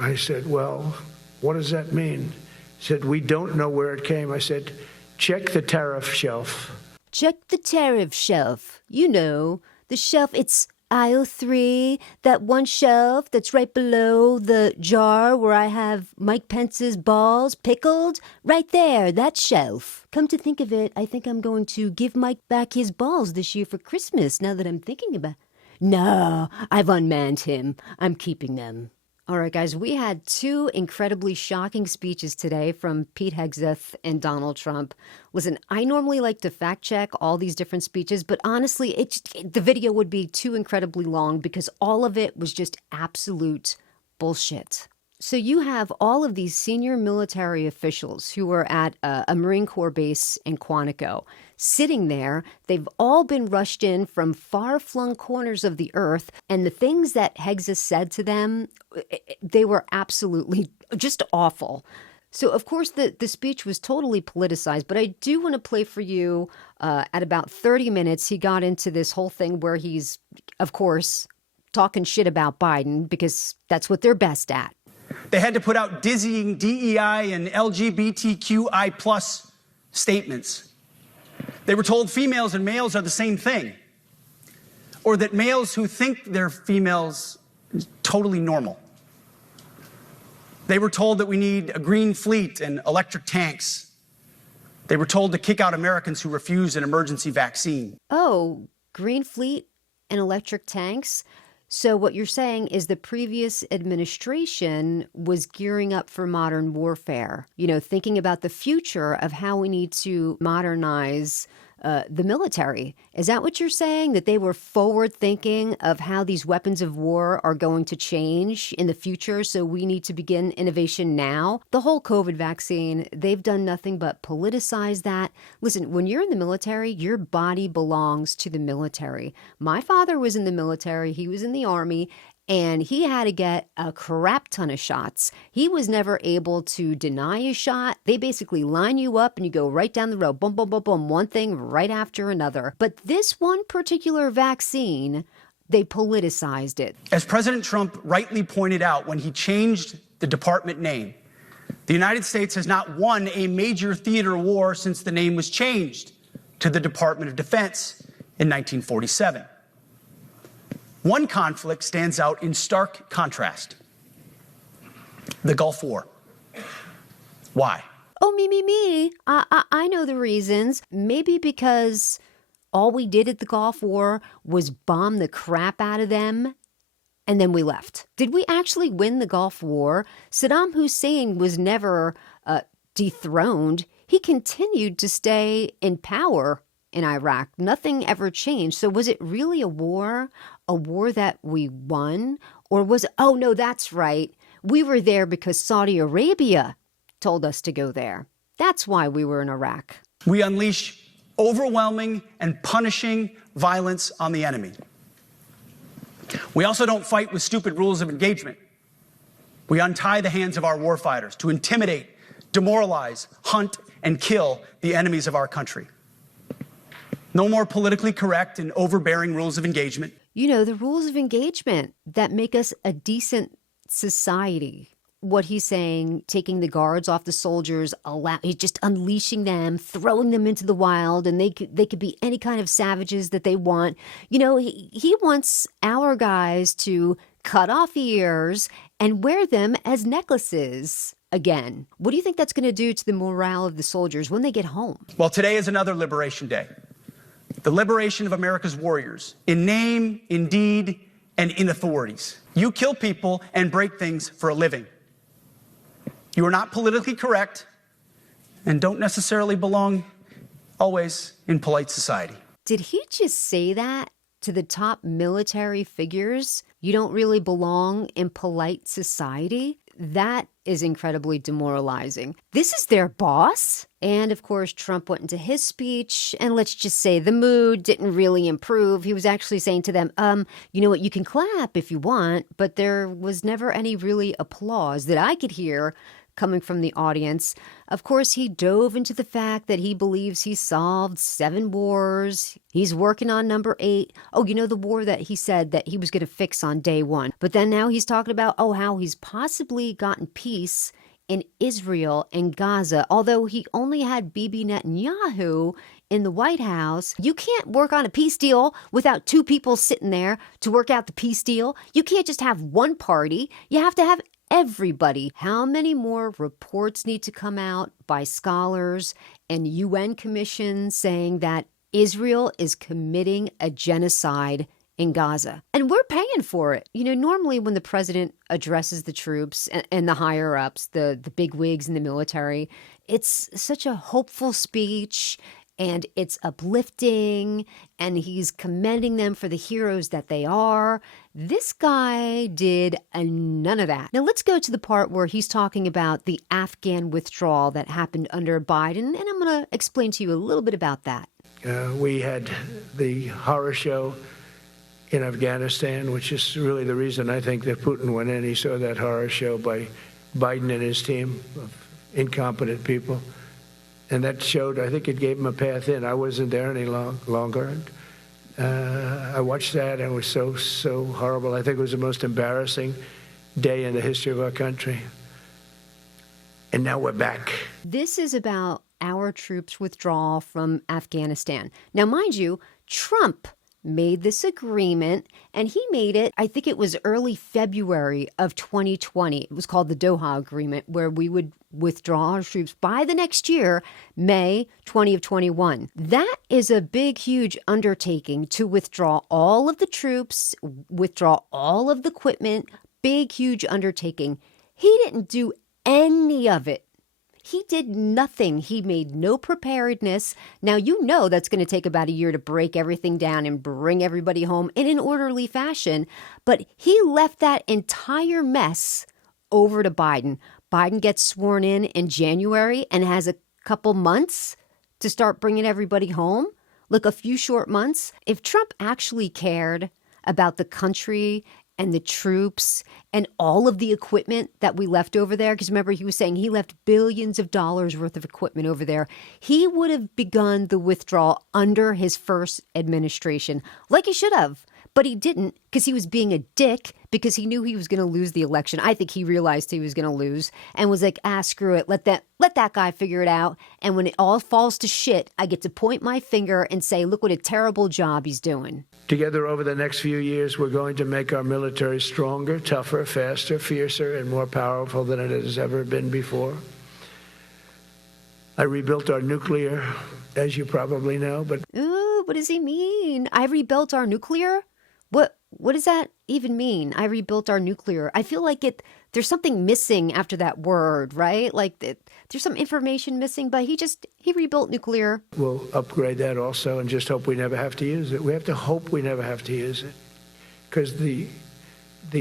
I said, well, what does that mean? He said, we don't know where it came. I said, check the tariff shelf. Check the tariff shelf. You know, the shelf, it's aisle 3, that one shelf that's right below the jar where I have Mike Pence's balls pickled. Right there, that shelf. Come to think of it, I think I'm going to give Mike back his balls this year for Christmas, now that I'm thinking about it. No, I've unmanned him. I'm keeping them. All right, guys, we had 2 incredibly shocking speeches today from Pete Hegseth and Donald Trump. Listen, I normally like to fact check all these different speeches, but honestly, the video would be too incredibly long because all of it was just absolute bullshit. So you have all of these senior military officials who are at a Marine Corps base in Quantico sitting there. They've all been rushed in from far-flung corners of the earth. And the things that Hegseth said to them, they were absolutely just awful. So, of course, the speech was totally politicized. But I do want to play for you at about 30 minutes. He got into this whole thing where he's, of course, talking shit about Biden because that's what they're best at. They had to put out dizzying DEI and LGBTQI plus statements. They were told females and males are the same thing, or that males who think they're females is totally normal. They were told that we need a green fleet and electric tanks. They were told to kick out Americans who refuse an emergency vaccine. Oh, green fleet and electric tanks? So what you're saying is the previous administration was gearing up for modern warfare, you know, thinking about the future of how we need to modernize the military. Is that what you're saying? That they were forward thinking of how these weapons of war are going to change in the future, so we need to begin innovation now? The whole COVID vaccine, they've done nothing but politicize that. Listen, when you're in the military, your body belongs to the military. My father was in the military. He was in the Army. And he had to get a crap ton of shots. He was never able to deny a shot. They basically line you up and you go right down the road. Boom, boom, boom, boom. One thing right after another. But this one particular vaccine, they politicized it. As President Trump rightly pointed out when he changed the department name, the United States has not won a major theater war since the name was changed to the Department of Defense in 1947. One conflict stands out in stark contrast: the Gulf War. Why? Oh, me. I know the reasons. Maybe because all we did at the Gulf War was bomb the crap out of them, and then we left. Did we actually win the Gulf War? Saddam Hussein was never dethroned. He continued to stay in power in Iraq. Nothing ever changed. So was it really a war that we won? Or was it, oh no, that's right, we were there because Saudi Arabia told us to go there. That's why we were in Iraq. We unleash overwhelming and punishing violence on the enemy. We also don't fight with stupid rules of engagement. We untie the hands of our warfighters to intimidate, demoralize, hunt, and kill the enemies of our country. No more politically correct and overbearing rules of engagement. You know, the rules of engagement that make us a decent society. What he's saying, taking the guards off the soldiers, he's just unleashing them, throwing them into the wild, and they could be any kind of savages that they want. You know, he wants our guys to cut off ears and wear them as necklaces again. What do you think that's going to do to the morale of the soldiers when they get home? Well, today is another Liberation Day. The liberation of America's warriors, in name, in deed, and in authorities. You kill people and break things for a living. You are not politically correct and don't necessarily belong always in polite society. Did he just say that to the top military figures? You don't really belong in polite society? That is incredibly demoralizing. This is their boss. And of course, Trump went into his speech, and let's just say the mood didn't really improve. He was actually saying to them, you know what, you can clap if you want, but there was never any really applause that I could hear coming from the audience. Of course, he dove into the fact that he believes he solved 7 wars. He's working on number 8. Oh, you know, the war that he said that he was going to fix on day 1. But then now he's talking about, how he's possibly gotten peace in Israel and Gaza, although he only had Bibi Netanyahu in the White House. You can't work on a peace deal without 2 people sitting there to work out the peace deal. You can't just have one party. You have to have everybody. How many more reports need to come out by scholars and UN commissions saying that Israel is committing a genocide in Gaza? And we're paying for it. You know, normally when the president addresses the troops and the higher ups, the big wigs in the military, it's such a hopeful speech and it's uplifting and he's commending them for the heroes that they are. This guy did none of that. Now let's go to the part where he's talking about the Afghan withdrawal that happened under Biden, and I'm going to explain to you a little bit about that. We had the horror show in Afghanistan, which is really the reason I think that Putin went in. He saw that horror show by Biden and his team of incompetent people. And that showed, I think it gave him a path in. I wasn't there any longer. I watched that and it was so horrible. I think it was the most embarrassing day in the history of our country. And now we're back. This is about our troops' withdrawal from Afghanistan. Now, mind you, Trump made this agreement, and he made it, I think it was early February of 2020. It was called the Doha Agreement, where we would withdraw our troops by the next year, May 2021. That is a big, huge undertaking to withdraw all of the troops, withdraw all of the equipment, big, huge undertaking. He didn't do any of it. He did nothing. He made no preparedness. Now, you know that's going to take about a year to break everything down and bring everybody home in an orderly fashion. But he left that entire mess over to Biden. Biden gets sworn in January and has a couple months to start bringing everybody home. Look, a few short months. If Trump actually cared about the country and the troops and all of the equipment that we left over there, because remember he was saying he left billions of dollars worth of equipment over there, he would have begun the withdrawal under his first administration, like he should have. But he didn't, because he was being a dick, because he knew he was going to lose the election. I think he realized he was going to lose and was like, screw it. Let that guy figure it out. And when it all falls to shit, I get to point my finger and say, look what a terrible job he's doing. Together over the next few years, we're going to make our military stronger, tougher, faster, fiercer, and more powerful than it has ever been before. I rebuilt our nuclear, as you probably know, but... Ooh, what does he mean? I rebuilt our nuclear? What does that even mean? I rebuilt our nuclear. I feel like there's something missing after that word, right? Like there's some information missing, but he rebuilt nuclear. We'll upgrade that also and just hope we never have to use it. We have to hope we never have to use it, because the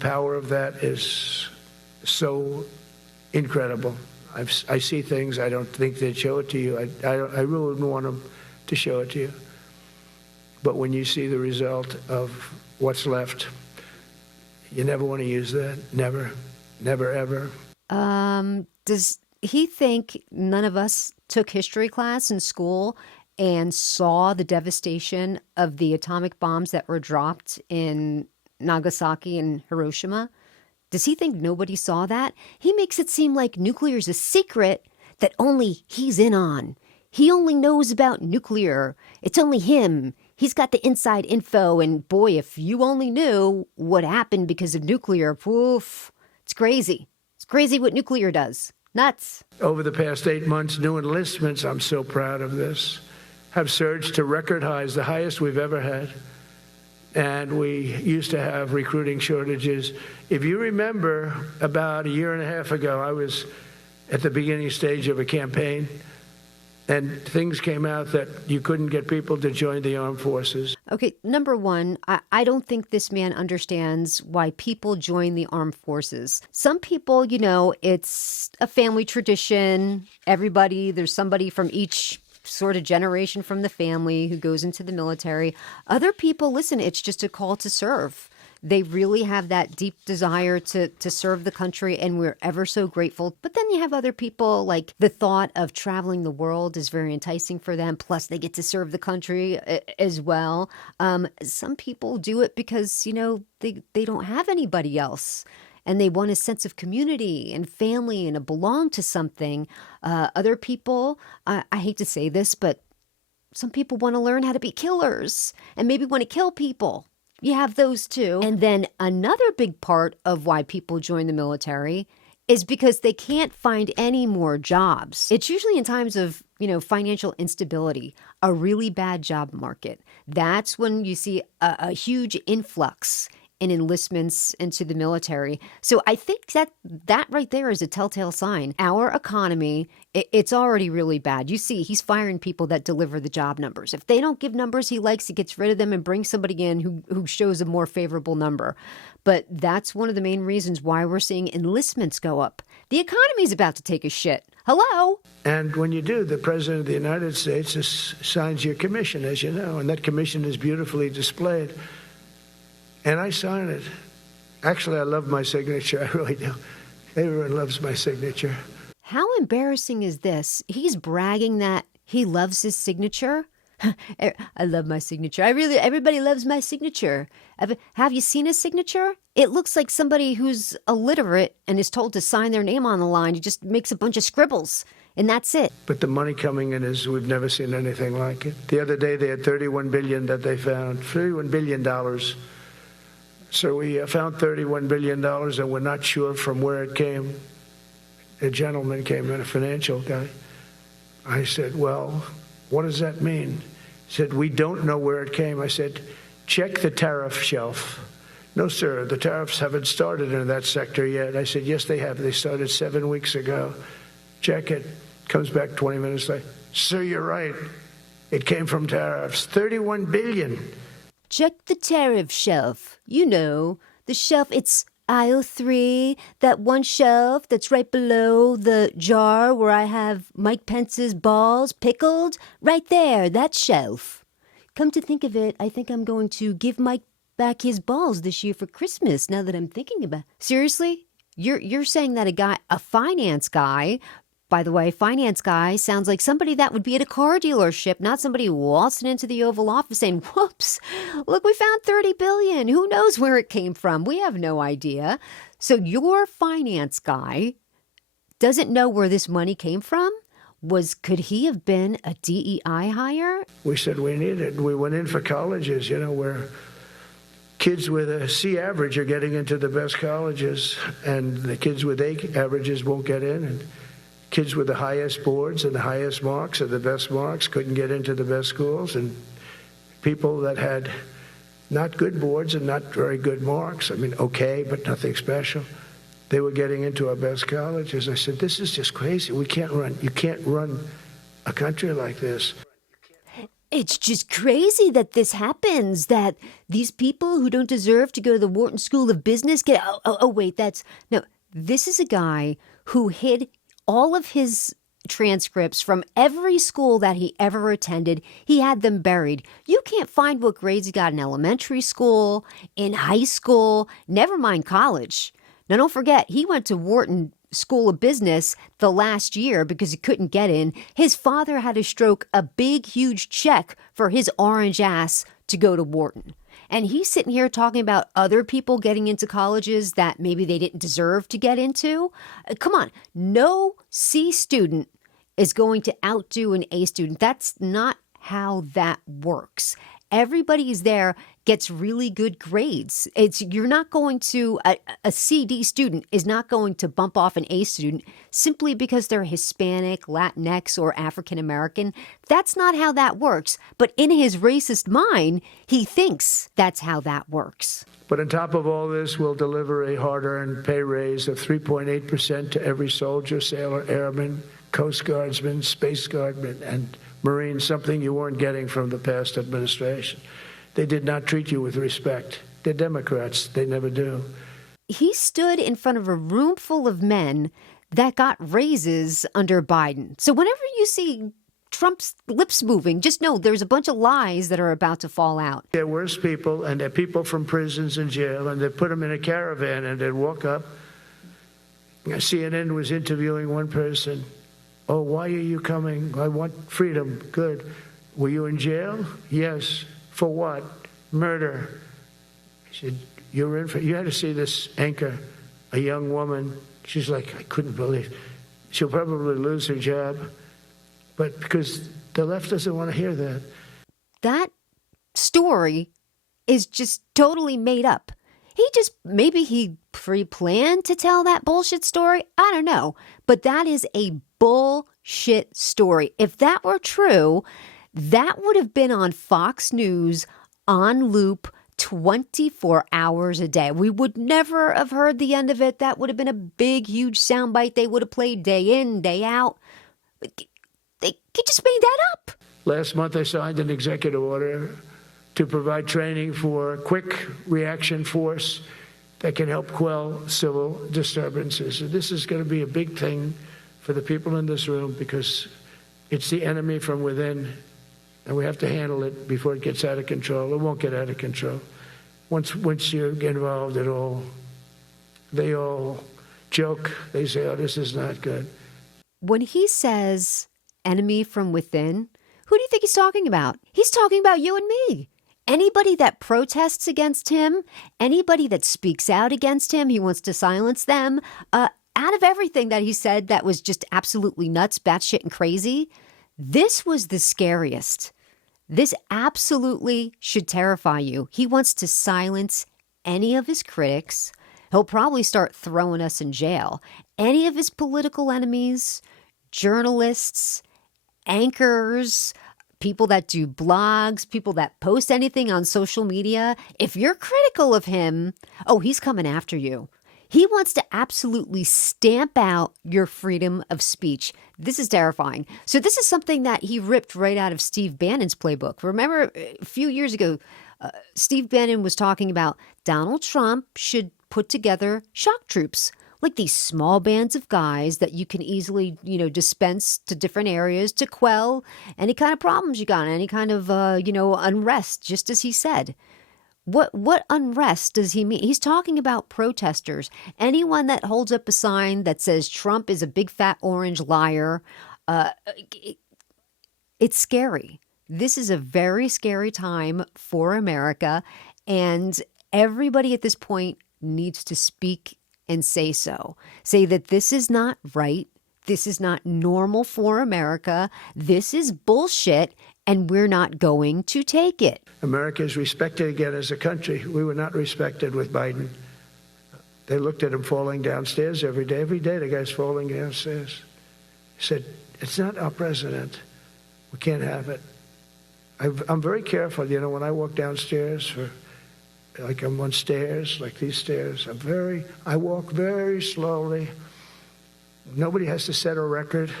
power of that is so incredible. I see things I don't think they'd show it to you. I really wouldn't want them to show it to you. But when you see the result of what's left, you never want to use that. Never, never, ever. Does he think none of us took history class in school and saw the devastation of the atomic bombs that were dropped in Nagasaki and Hiroshima? Does he think nobody saw that? He makes it seem like nuclear is a secret that only he's in on. He only knows about nuclear. It's only him. He's got the inside info, and boy, if you only knew what happened because of nuclear, poof, it's crazy. It's crazy what nuclear does. Nuts. Over the past 8 months, new enlistments, I'm so proud of this, have surged to record highs, the highest we've ever had. And we used to have recruiting shortages. If you remember, about a year and a half ago, I was at the beginning stage of a campaign, and things came out that you couldn't get people to join the armed forces. Okay, number one, I don't think this man understands why people join the armed forces. Some people, it's a family tradition. There's somebody from each sort of generation from the family who goes into the military. Other people, listen, it's just a call to serve. They really have that deep desire to serve the country, and we're ever so grateful. But then you have other people, like the thought of traveling the world is very enticing for them. Plus, they get to serve the country as well. Some people do it because, they don't have anybody else. And they want a sense of community and family and a belong to something. Other people, I hate to say this, but some people want to learn how to be killers and maybe want to kill people. You have those too. And then another big part of why people join the military is because they can't find any more jobs. It's usually in times of, financial instability, a really bad job market. That's when you see a huge influx in enlistments into the military. So I think that right there is a telltale sign. Our economy, it's already really bad. You see, he's firing people that deliver the job numbers. If they don't give numbers he likes, he gets rid of them and brings somebody in who shows a more favorable number. But that's one of the main reasons why we're seeing enlistments go up. The economy's about to take a shit. Hello? And when you do, the President of the United States signs your commission, as you know, and that commission is beautifully displayed. And I sign it. Actually, I love my signature. I really do. Everyone loves my signature. How embarrassing is this? He's bragging that he loves his signature. I love my signature. Everybody loves my signature. Have you seen his signature? It looks like somebody who's illiterate and is told to sign their name on the line. He just makes a bunch of scribbles. And that's it. But the money coming in we've never seen anything like it. The other day they had $31 billion that they found. $31 billion. So we found $31 billion, and we're not sure from where it came. A gentleman came in, a financial guy. I said, well, what does that mean? He said, we don't know where it came. I said, check the tariff shelf. No, sir, the tariffs haven't started in that sector yet. I said, yes, they have. They started 7 weeks ago. Check it. Comes back 20 minutes later. Sir, you're right. It came from tariffs. $31 billion. Check the tariff shelf. The shelf, it's aisle 3, that one shelf that's right below the jar where I have Mike Pence's balls pickled. Right there, that shelf. Come to think of it, I think I'm going to give Mike back his balls this year for Christmas, now that I'm thinking about it. Seriously? You're saying that a finance guy. By the way, finance guy sounds like somebody that would be at a car dealership, not somebody waltzing into the Oval Office saying, whoops, look, we found $30 billion. Who knows where it came from? We have no idea. So your finance guy doesn't know where this money came from? Could he have been a DEI hire? We said we need it. We went in for colleges, where kids with a C average are getting into the best colleges, and the kids with A averages won't get in, and kids with the highest boards and the highest marks or the best marks couldn't get into the best schools, and people that had not good boards and not very good marks, okay, but nothing special, they were getting into our best colleges. I said, this is just crazy. You can't run a country like this. It's just crazy that this happens, that these people who don't deserve to go to the Wharton School of Business get, wait, this is a guy who hid all of his transcripts from every school that he ever attended. He had them buried. You can't find what grades he got in elementary school, in high school, never mind college. Now, don't forget, he went to Wharton School of Business the last year because he couldn't get in. His father had to stroke a big, huge check for his orange ass to go to Wharton. And he's sitting here talking about other people getting into colleges that maybe they didn't deserve to get into. Come on, no C student is going to outdo an A student. That's not how that works. Everybody is there gets really good grades. You're not going to, a CD student is not going to bump off an A student simply because they're Hispanic, Latinx, or African American. That's not how that works. But in his racist mind, he thinks that's how that works. But on top of all this, we'll deliver a hard-earned pay raise of 3.8% to every soldier, sailor, airman, Coast Guardsman, Space Guardman, and Marine, something you weren't getting from the past administration. They did not treat you with respect. They're Democrats. They never do. He stood in front of a room full of men that got raises under Biden. So whenever you see Trump's lips moving. Just know there's a bunch of lies that are about to fall out. They're worse people, and they're people from prisons and jail, and they put them in a caravan and they'd walk up. CNN was interviewing one person. Oh, why are you coming? I want freedom. Good. Were you in jail? Yes. For what? Murder. He said, you're in for, you had to see this anchor, a young woman. She's like, I couldn't believe. She'll probably lose her job. But because the left doesn't want to hear that. That story is just totally made up. Maybe he pre-planned to tell that bullshit story. I don't know. But that is a bullshit story. If that were true, that would have been on Fox News on loop 24 hours a day. We would never have heard the end of it. That would have been a big, huge soundbite they would have played day in, day out. He just made that up. Last month, I signed an executive order to provide training for quick reaction force that can help quell civil disturbances. And this is going to be a big thing for the people in this room because it's the enemy from within, and we have to handle it before it gets out of control. It won't get out of control. Once you get involved at all, they all joke. They say, oh, this is not good. When he says enemy from within, who do you think he's talking about? He's talking about you and me. Anybody that protests against him, anybody that speaks out against him, he wants to silence them. Out of everything that he said that was just absolutely nuts, batshit and crazy, this was the scariest. This absolutely should terrify you. He wants to silence any of his critics. He'll probably start throwing us in jail. Any of his political enemies, journalists, anchors, people that do blogs, people that post anything on social media. If you're critical of him, oh, he's coming after you. He wants to absolutely stamp out your freedom of speech. This is terrifying. So this is something that he ripped right out of Steve Bannon's playbook. Remember, a few years ago, Steve Bannon was talking about Donald Trump should put together shock troops, like these small bands of guys that you can easily, dispense to different areas to quell any kind of problems you got, any kind of, unrest, just as he said. What unrest does he mean? He's talking about protesters. Anyone that holds up a sign that says Trump is a big fat orange liar, it's scary. This is a very scary time for America, and everybody at this point needs to speak and say so. Say that this is not right. This is not normal for America. This is bullshit, and we're not going to take it. America is respected again as a country. We were not respected with Biden. They looked at him falling downstairs every day. Every day the guy's falling downstairs. He said, it's not our president. We can't have it. I'm very careful, when I walk downstairs, like I'm on stairs, like these stairs. I walk very slowly. Nobody has to set a record.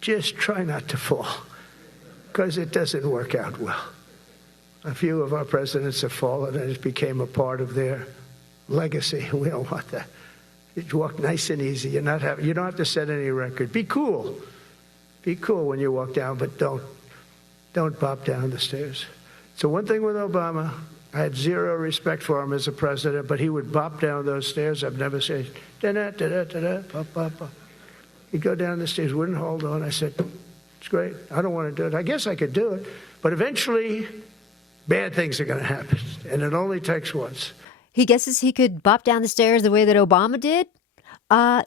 Just try not to fall, because it doesn't work out well. A few of our presidents have fallen, and it became a part of their legacy. We don't want that. You walk nice and easy. You don't have to set any record. Be cool. Be cool when you walk down, but don't bop down the stairs. So one thing with Obama, I had zero respect for him as a president, but he would bop down those stairs. I've never said, da-da-da-da-da-da, bop, bop, bop. He'd go down the stairs, wouldn't hold on. I said, it's great. I don't want to do it. I guess I could do it. But eventually, bad things are going to happen, and it only takes once. He guesses he could bop down the stairs the way that Obama did?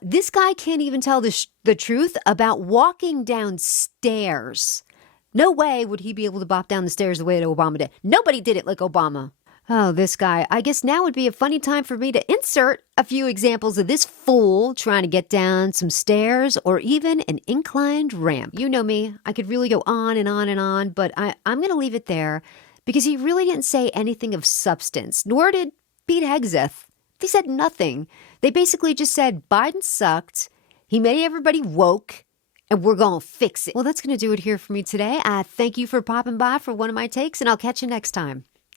This guy can't even tell the truth about walking down stairs. No way would he be able to bop down the stairs the way that Obama did. Nobody did it like Obama. Oh, this guy. I guess now would be a funny time for me to insert a few examples of this fool trying to get down some stairs or even an inclined ramp. You know me. I could really go on and on and on, but I'm going to leave it there because he really didn't say anything of substance, nor did Pete Hegseth. They said nothing. They basically just said Biden sucked. He made everybody woke. And we're going to fix it. Well, that's going to do it here for me today. Thank you for popping by for one of my takes, and I'll catch you next time.